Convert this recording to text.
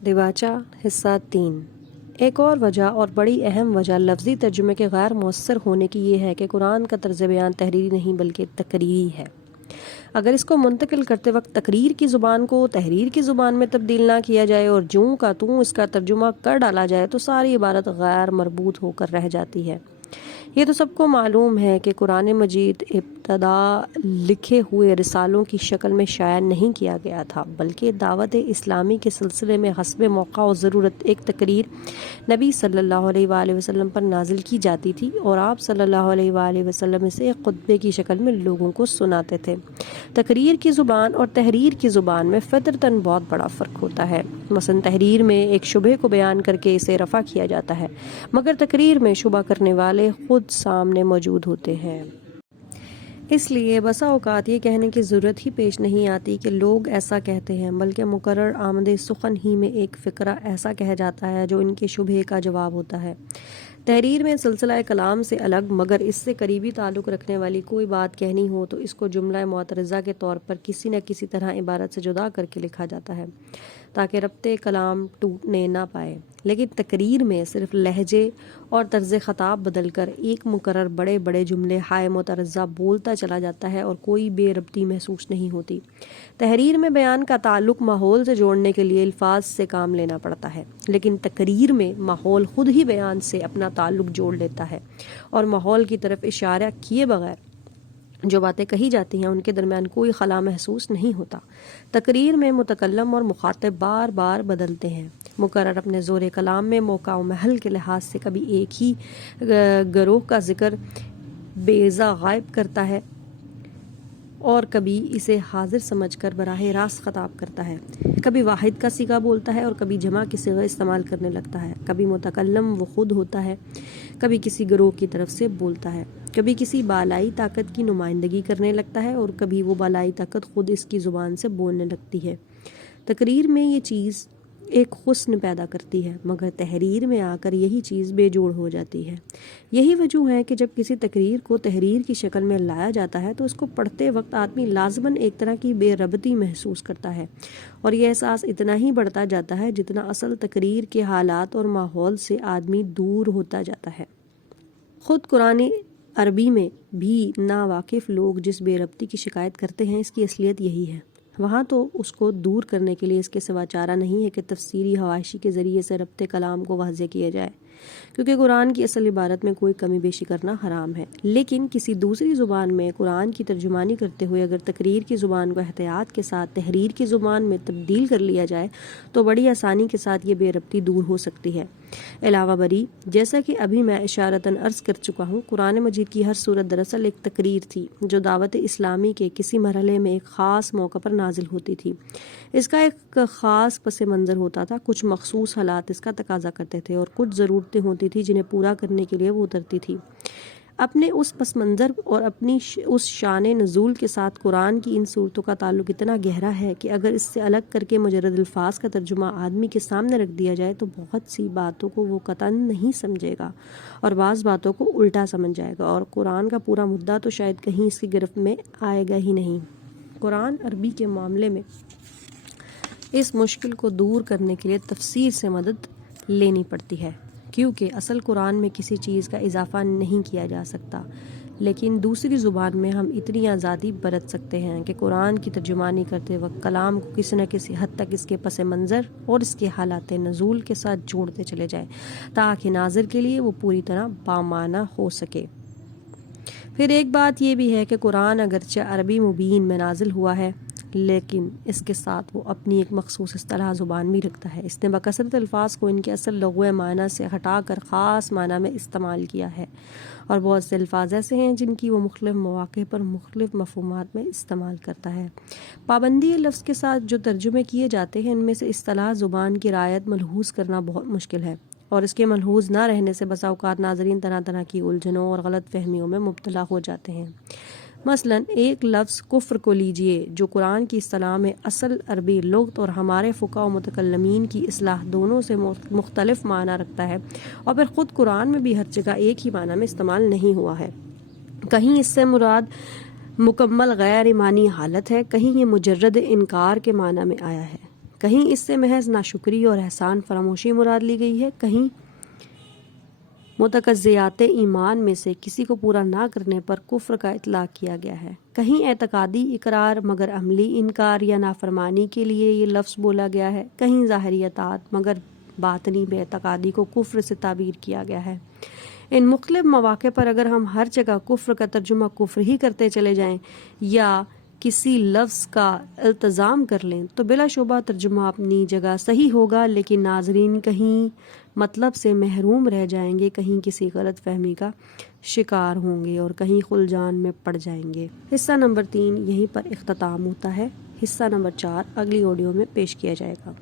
دیباچہ حصہ 3۔ ایک اور وجہ اور بڑی اہم وجہ لفظی ترجمے کے غیر مؤثر ہونے کی یہ ہے کہ قرآن کا طرز بیان تحریری نہیں بلکہ تقریری ہے۔ اگر اس کو منتقل کرتے وقت تقریر کی زبان کو تحریر کی زبان میں تبدیل نہ کیا جائے اور جوں کا توں اس کا ترجمہ کر ڈالا جائے تو ساری عبارت غیر مربوط ہو کر رہ جاتی ہے۔ یہ تو سب کو معلوم ہے کہ قرآن مجید ابتدا لکھے ہوئے رسالوں کی شکل میں شائع نہیں کیا گیا تھا، بلکہ دعوت اسلامی کے سلسلے میں حسب موقع و ضرورت ایک تقریر نبی صلی اللہ علیہ وآلہ وسلم پر نازل کی جاتی تھی اور آپ صلی اللہ علیہ وآلہ وسلم اسے ایک خطبے کی شکل میں لوگوں کو سناتے تھے۔ تقریر کی زبان اور تحریر کی زبان میں فطرتاً بہت بڑا فرق ہوتا ہے۔ مثلا تحریر میں ایک شبہ کو بیان کر کے اسے رفع کیا جاتا ہے، مگر تقریر میں شبہ کرنے والے خود سامنے موجود ہوتے ہیں۔ اس لیے بسا اوقات یہ کہنے کی ضرورت ہی پیش نہیں آتی کہ لوگ ایسا کہتے ہیں، بلکہ مقرر آمد سخن ہی میں ایک فقرہ ایسا کہہ جاتا ہے جو ان کے شبہے کا جواب ہوتا ہے۔ تحریر میں سلسلہ کلام سے الگ مگر اس سے قریبی تعلق رکھنے والی کوئی بات کہنی ہو تو اس کو جملہ معترضہ کے طور پر کسی نہ کسی طرح عبارت سے جدا کر کے لکھا جاتا ہے تاکہ ربط کلام ٹوٹنے نہ پائے۔ لیکن تقریر میں صرف لہجے اور طرز خطاب بدل کر ایک مقرر بڑے بڑے جملے ہائے معترضہ بولتا چلا جاتا ہے اور کوئی بے ربطی محسوس نہیں ہوتی۔ تحریر میں بیان کا تعلق ماحول سے جوڑنے کے لیے الفاظ سے کام لینا پڑتا ہے، لیکن تقریر میں ماحول خود ہی بیان سے اپنا تعلق جوڑ لیتا ہے اور ماحول کی طرف اشارہ کیے بغیر جو باتیں کہی جاتی ہیں ان کے درمیان کوئی خلا محسوس نہیں ہوتا۔ تقریر میں متکلم اور مخاطب بار بار بدلتے ہیں۔ مقرر اپنے زور کلام میں موقع و محل کے لحاظ سے کبھی ایک ہی گروہ کا ذکر بیضا غائب کرتا ہے اور کبھی اسے حاضر سمجھ کر براہ راست خطاب کرتا ہے، کبھی واحد کا صیغہ بولتا ہے اور کبھی جمع کے صیغے استعمال کرنے لگتا ہے، کبھی متکلم وہ خود ہوتا ہے، کبھی کسی گروہ کی طرف سے بولتا ہے، کبھی کسی بالائی طاقت کی نمائندگی کرنے لگتا ہے اور کبھی وہ بالائی طاقت خود اس کی زبان سے بولنے لگتی ہے۔ تقریر میں یہ چیز ایک حسن پیدا کرتی ہے، مگر تحریر میں آ کر یہی چیز بے جوڑ ہو جاتی ہے۔ یہی وجہ ہے کہ جب کسی تقریر کو تحریر کی شکل میں لایا جاتا ہے تو اس کو پڑھتے وقت آدمی لازماً ایک طرح کی بے ربطی محسوس کرتا ہے، اور یہ احساس اتنا ہی بڑھتا جاتا ہے جتنا اصل تقریر کے حالات اور ماحول سے آدمی دور ہوتا جاتا ہے۔ خود قرآن عربی میں بھی ناواقف لوگ جس بے ربطی کی شکایت کرتے ہیں اس کی اصلیت یہی ہے۔ وہاں تو اس کو دور کرنے کے لیے اس کے سوا چارہ نہیں ہے کہ تفسیری حواشی کے ذریعے سے ربط کلام کو واضح کیا جائے، کیونکہ قرآن کی اصل عبارت میں کوئی کمی بیشی کرنا حرام ہے۔ لیکن کسی دوسری زبان میں قرآن کی ترجمانی کرتے ہوئے اگر تقریر کی زبان کو احتیاط کے ساتھ تحریر کی زبان میں تبدیل کر لیا جائے تو بڑی آسانی کے ساتھ یہ بے ربطی دور ہو سکتی ہے۔ علاوہ بری، جیسا کہ ابھی میں اشارتاً عرض کر چکا ہوں، قرآن مجید کی ہر سورت دراصل ایک تقریر تھی جو دعوت اسلامی کے کسی مرحلے میں ایک خاص موقع پر نازل ہوتی تھی۔ اس کا ایک خاص پس منظر ہوتا تھا، کچھ مخصوص حالات اس کا تقاضا کرتے تھے اور کچھ ضرورتیں ہوتی تھی جنہیں پورا کرنے کے لیے وہ اترتی تھی۔ اپنے اس پس منظر اور اپنی اس شان نزول کے ساتھ قرآن کی ان صورتوں کا تعلق اتنا گہرا ہے کہ اگر اس سے الگ کر کے مجرد الفاظ کا ترجمہ آدمی کے سامنے رکھ دیا جائے تو بہت سی باتوں کو وہ قطعاً نہیں سمجھے گا اور بعض باتوں کو الٹا سمجھ جائے گا، اور قرآن کا پورا مدعا تو شاید کہیں اس کی گرفت میں آئے گا ہی نہیں۔ قرآن عربی کے معاملے میں اس مشکل کو دور کرنے کے لیے تفسیر سے مدد لینی پڑتی ہے، کیونکہ اصل قرآن میں کسی چیز کا اضافہ نہیں کیا جا سکتا، لیکن دوسری زبان میں ہم اتنی آزادی برت سکتے ہیں کہ قرآن کی ترجمانی کرتے وقت کلام کو کسی نہ کسی حد تک اس کے پس منظر اور اس کے حالات نزول کے ساتھ جوڑتے چلے جائیں تاکہ ناظر کے لیے وہ پوری طرح بامعنی ہو سکے۔ پھر ایک بات یہ بھی ہے کہ قرآن اگرچہ عربی مبین میں نازل ہوا ہے لیکن اس کے ساتھ وہ اپنی ایک مخصوص اصطلاح زبان بھی رکھتا ہے۔ اس نے بکثرت الفاظ کو ان کے اصل لغوی معنی سے ہٹا کر خاص معنی میں استعمال کیا ہے، اور بہت سے الفاظ ایسے ہیں جن کی وہ مختلف مواقع پر مختلف مفہومات میں استعمال کرتا ہے۔ پابندی لفظ کے ساتھ جو ترجمے کیے جاتے ہیں ان میں سے اصطلاح زبان کی رعایت ملحوظ کرنا بہت مشکل ہے، اور اس کے ملحوظ نہ رہنے سے بسا اوقات ناظرین طرح طرح کی الجھنوں اور غلط فہمیوں میں مبتلا ہو جاتے ہیں۔ مثلاً ایک لفظ کفر کو لیجئے جو قرآن کی اصطلاح میں اصل عربی لغت اور ہمارے فقہ و متکلمین کی اصطلاح دونوں سے مختلف معنی رکھتا ہے، اور پھر خود قرآن میں بھی ہر جگہ ایک ہی معنی میں استعمال نہیں ہوا ہے۔ کہیں اس سے مراد مکمل غیر ایمانی حالت ہے، کہیں یہ مجرد انکار کے معنی میں آیا ہے۔ کہیں اس سے محض ناشکری اور احسان فراموشی مراد لی گئی ہے، کہیں متقضیات ایمان میں سے کسی کو پورا نہ کرنے پر کفر کا اطلاق کیا گیا ہے، کہیں اعتقادی اقرار مگر عملی انکار یا نافرمانی کے لیے یہ لفظ بولا گیا ہے، کہیں ظاہری اطاعت مگر باطنی بے اعتقادی کو کفر سے تعبیر کیا گیا ہے۔ ان مختلف مواقع پر اگر ہم ہر جگہ کفر کا ترجمہ کفر ہی کرتے چلے جائیں یا کسی لفظ کا التزام کر لیں تو بلا شبہ ترجمہ اپنی جگہ صحیح ہوگا، لیکن ناظرین کہیں مطلب سے محروم رہ جائیں گے، کہیں کسی غلط فہمی کا شکار ہوں گے اور کہیں خلجان میں پڑ جائیں گے۔ حصہ نمبر 3 یہیں پر اختتام ہوتا ہے۔ حصہ نمبر 4 اگلی آڈیو میں پیش کیا جائے گا۔